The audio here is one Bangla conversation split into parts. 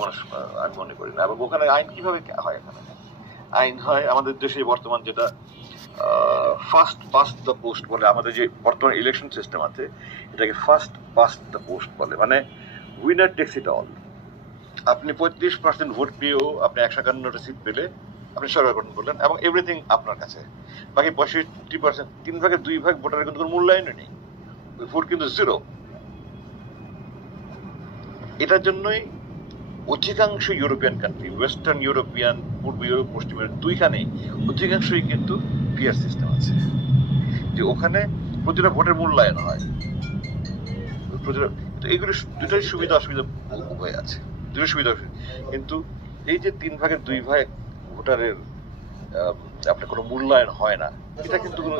মানুষ আমি মনে করি না। এবং ওখানে আইন কিভাবে হয়? এখানে আইন হয় আমাদের দেশে বর্তমান যেটা ফার্স্ট পাস্ট দ্য পোস্ট বলে, আমাদের যে বর্তমান ইলেকশন সিস্টেম আছে এটাকে ফার্স্ট পাস্ট দ্য পোস্ট বলে, মানে উইনার টেক্স ইট অল। আপনি 35% ভোট পেয়েও আপনি 151টা সিট পেলে আপনি সরকার গঠন করলেন এবং এভরিথিং আপনার কাছে। বাকি 65%, 3/2 ভোটারের কিন্তু কোনো মূল্যায়নই নেই, ওই ভোট কিন্তু জিরো। এটার জন্যই অধিকাংশ ইউরোপিয়ান কান্ট্রি, ওয়েস্টার্ন ইউরোপিয়ান, পূর্ব ইউরোপ, পশ্চিম ইউরোপ দুইখানেই অধিকাংশই কিন্তু পিয়ার সিস্টেম আছে, যে ওখানে প্রতিটা ভোটের মূল্যায়ন হয়। এগুলো দুটোই সুবিধা অসুবিধা উভয় আছে, দুটো সুবিধা অসুবিধা। কিন্তু এই যে 3/2 ভোটারের আপনার কোনো মূল্যায়ন হয় না, এটা কিন্তু কোনো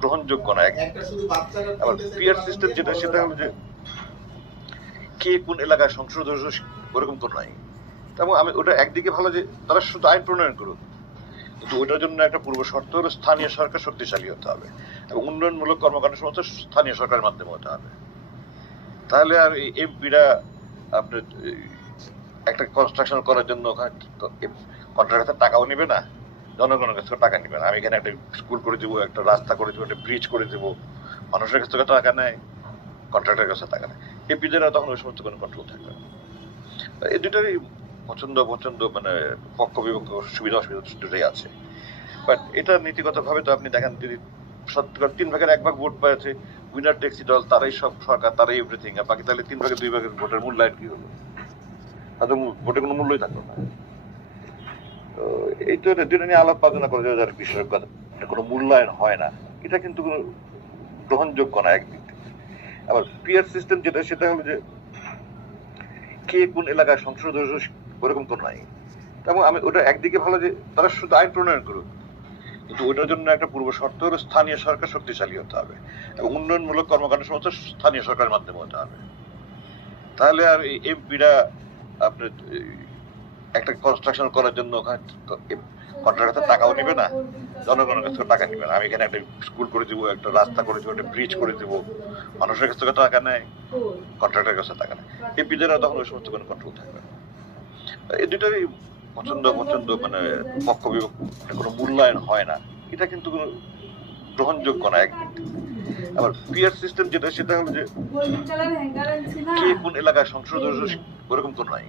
গ্রহণযোগ্য না। আবার পিয়ার সিস্টেম যেটা, সেটা হলো যে কে কোন এলাকায় সংসদ ওরকম তো নাই। এবং আমি ওটা একদিকে ভালো যে তারা শুধু আইন প্রণয়ন করুক, কিন্তু ওইটার জন্য একটা পূর্ব শর্ত হলো স্থানীয় সরকার শক্তিশালী হতে হবে এবং উন্নয়নমূলক কর্মকাণ্ড সমস্ত স্থানীয় সরকারের মাধ্যমে হতে হবে। তাহলে আর এমপিরা আপনার একটা কনস্ট্রাকশন করার জন্য কন্ট্রাক্টের কাছে টাকাও নিবে না, জনগণের কাছে টাকা নিবে না। আমি এখানে একটা স্কুল করে দেবো, একটা রাস্তা করে দেবো, একটা ব্রিজ করে দেবো, মানুষের কাছ থেকে টাকা নেয়, কন্ট্রাক্টের কাছে টাকা নেয়। এমপিদের তখন ওই সমস্ত কোনো কন্ট্রোল থাকবে না। এই দুটারই পছন্দ মানে পক্ষ বিপক্ষ, সুবিধা অসুবিধা দুটোই আছে। বাট এটা নীতিগতভাবে তো আপনি দেখেন, যদি সত্যিকার 3/1 ভোট পেয়েছে উইনার টেক্সি দল, তারাই সব সরকার, তারাই এভরিথিং, আর বাকি তাহলে 3/2 ভোটের মূল্যায়ন কি হলো? তাদের ভোটে কোনো মূল্যই থাকলো না। তো এই তো এটা নিয়ে আলাপ আলোচনা করে যারা বিশেষজ্ঞ, কোনো মূল্যায়ন হয় না, এটা কিন্তু কোনো গ্রহণযোগ্য না একদিক থেকে। আবার পিয়ার সিস্টেম যেটা, সেটা হলো যে কে কোন এলাকায় সংসদ ওরকম তো নাই। এবং আমি ওটা একদিকে ভালো যে তারা শুধু আইন প্রণয়ন করুক, কিন্তু ওইটার জন্য একটা পূর্ব শর্ত হলো স্থানীয় সরকার শক্তিশালী হতে হবে এবং উন্নয়নমূলক কর্মকাণ্ড সমস্ত স্থানীয় সরকারের মাধ্যমে হতে হবে। তাহলে আর এমপিরা আপনার একটা কনস্ট্রাকশন করার জন্য ওখানে কন্ট্রাক্টের কাছে টাকাও নিবে না, জনগণের কাছ থেকে টাকা নিবে না। আমি এখানে একটা স্কুল করে দেবো, একটা রাস্তা করে দেবো, একটা ব্রিজ করে দেবো, মানুষের কাছ থেকে টাকা নেয়, কন্ট্রাক্টের কাছে টাকা নেয়। এমপিদের তখন ওই সমস্ত কোনো কন্ট্রোল থাকবে না। এই দুটারই পছন্দ মানে পক্ষ বিপক্ষ, কোনো মূল্যায়ন হয় না, এটা কিন্তু কোনো গ্রহণযোগ্য না একদিক থেকে। আবার পিয়ার সিস্টেম যেটা, সেটা হলো যে কে কোন এলাকায় সংসদ ওরকম তো নাই।